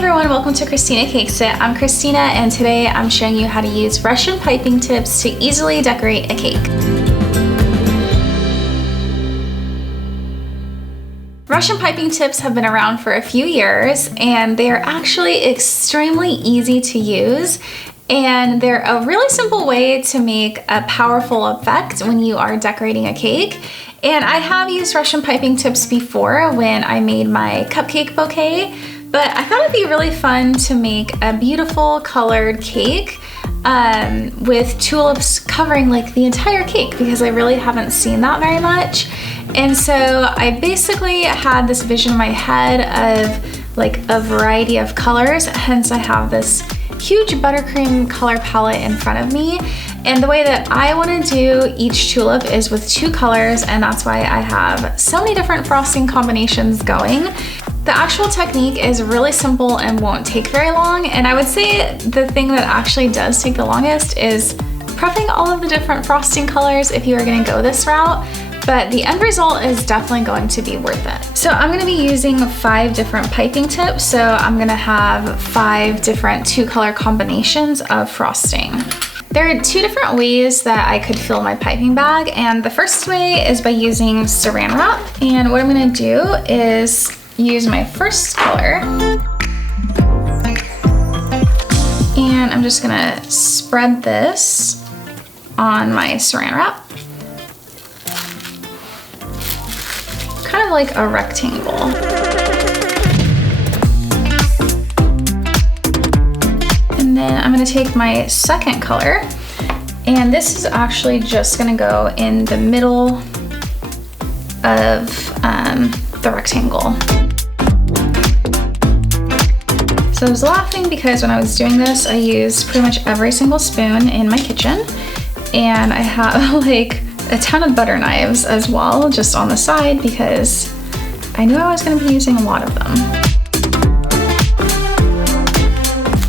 everyone, welcome to Christina Cakes It. I'm Christina and today I'm showing you how to use Russian piping tips to easily decorate a cake. Russian piping tips have been around for a few years and they are actually extremely easy to use, and they're a really simple way to make a powerful effect when you are decorating a cake. And I have used Russian piping tips before when I made my cupcake bouquet, but I thought it'd be really fun to make a beautiful colored cake with tulips covering like the entire cake, because I really haven't seen that very much. And so I basically had this vision in my head of like a variety of colors, hence I have this huge buttercream color palette in front of me. And the way that I want to do each tulip is with two colors, and that's why I have so many different frosting combinations going. The actual technique is really simple and won't take very long, and I would say the thing that actually does take the longest is prepping all of the different frosting colors if you are going to go this route, but the end result is definitely going to be worth it. So I'm going to be using 5 different piping tips, so I'm going to have 5 different 2-color combinations of frosting. There are 2 different ways that I could fill my piping bag, and the first way is by using saran wrap. And what I'm going to do is use my first color, and I'm just gonna spread this on my saran wrap, kind of like a rectangle. And then I'm gonna take my second color, and this is actually just gonna go in the middle of the rectangle. So I was laughing because when I was doing this, I used pretty much every single spoon in my kitchen, and I have like a ton of butter knives as well, just on the side, because I knew I was going to be using a lot of them.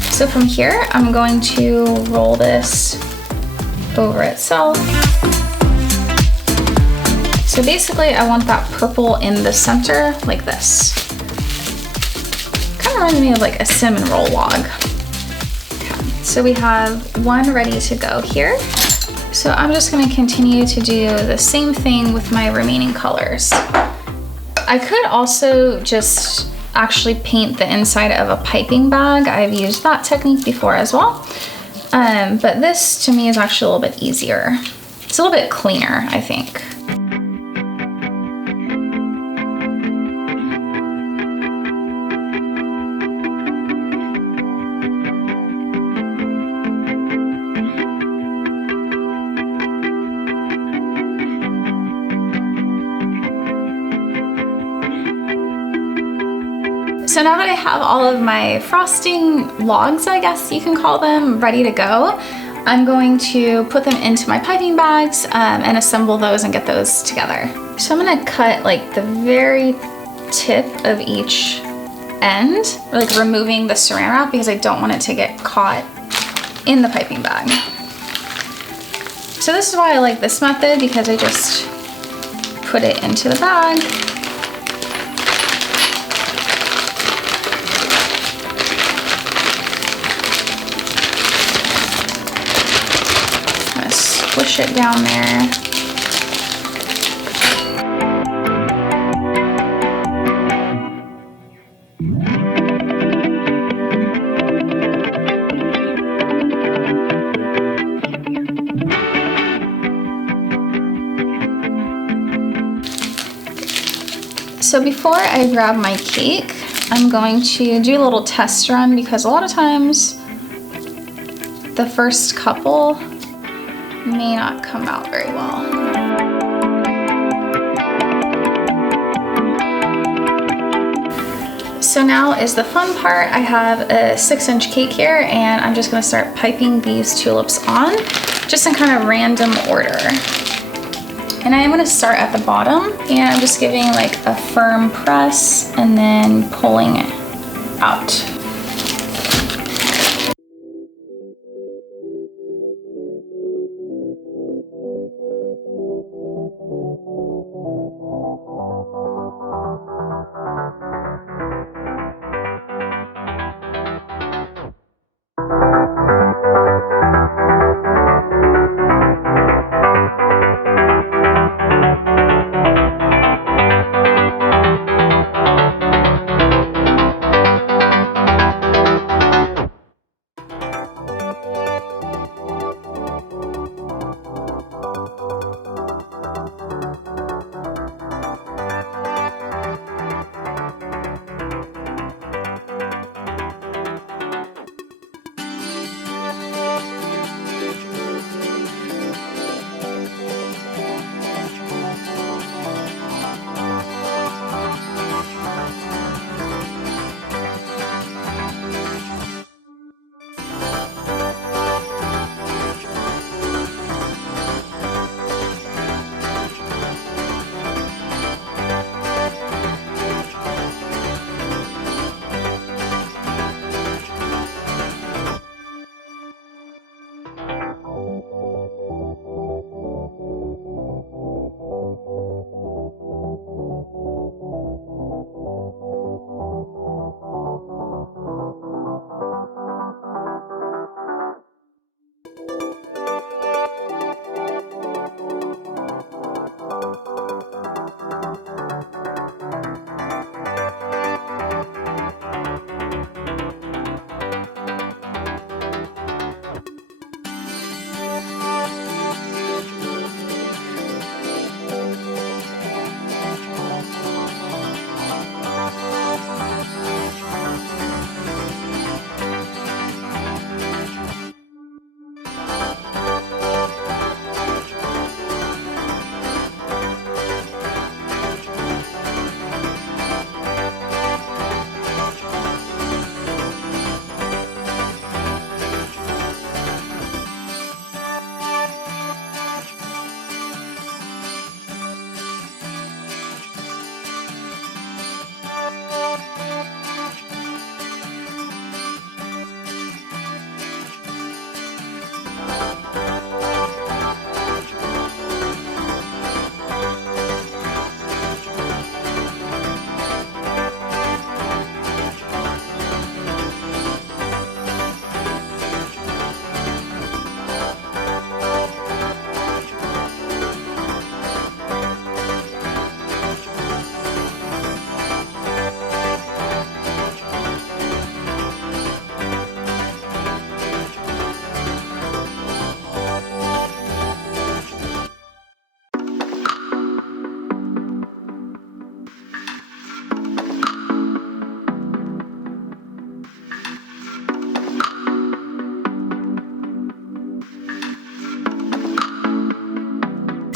So from here, I'm going to roll this over itself. So basically, I want that purple in the center like this. Reminds me of like a cinnamon roll log. Okay. So we have one ready to go here. So I'm just going to continue to do the same thing with my remaining colors. I could also just actually paint the inside of a piping bag. I've used that technique before as well. But this to me is actually a little bit easier. It's a little bit cleaner, I think. So now that I have all of my frosting logs, I guess you can call them, ready to go, I'm going to put them into my piping bags and assemble those and get those together. So I'm gonna cut like the very tip of each end, like removing the saran wrap because I don't want it to get caught in the piping bag. So this is why I like this method, because I just put it into the bag. Push it down there. So before I grab my cake, I'm going to do a little test run, because a lot of times the first couple may not come out very well. So now is the fun part. I have a 6-inch cake here, and I'm just gonna start piping these tulips on, just in kind of random order. And I am gonna start at the bottom, and I'm just giving like a firm press and then pulling it out.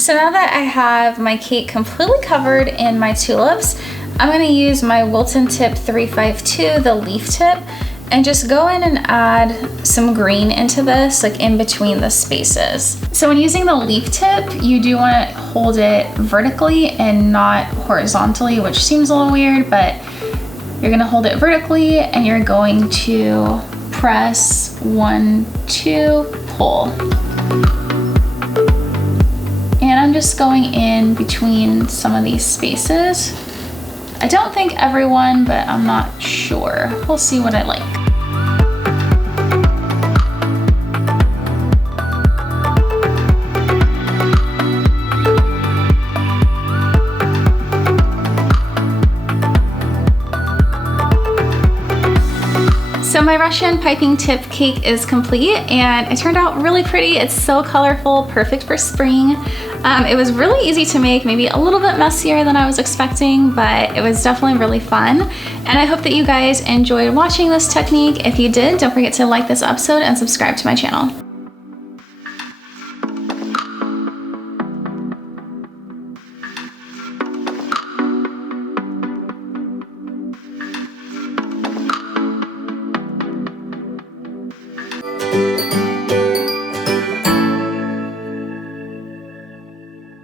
So now that I have my cake completely covered in my tulips, I'm gonna use my Wilton Tip 352, the leaf tip, and just go in and add some green into this, like in between the spaces. So when using the leaf tip, you do want to hold it vertically and not horizontally, which seems a little weird, but you're gonna hold it vertically and you're going to press 1, 2, pull. And I'm just going in between some of these spaces. I don't think everyone, but I'm not sure. We'll see what I like. So my Russian piping tip cake is complete and it turned out really pretty. It's so colorful, perfect for spring. It was really easy to make, maybe a little bit messier than I was expecting, but it was definitely really fun. And I hope that you guys enjoyed watching this technique. If you did, don't forget to like this episode and subscribe to my channel.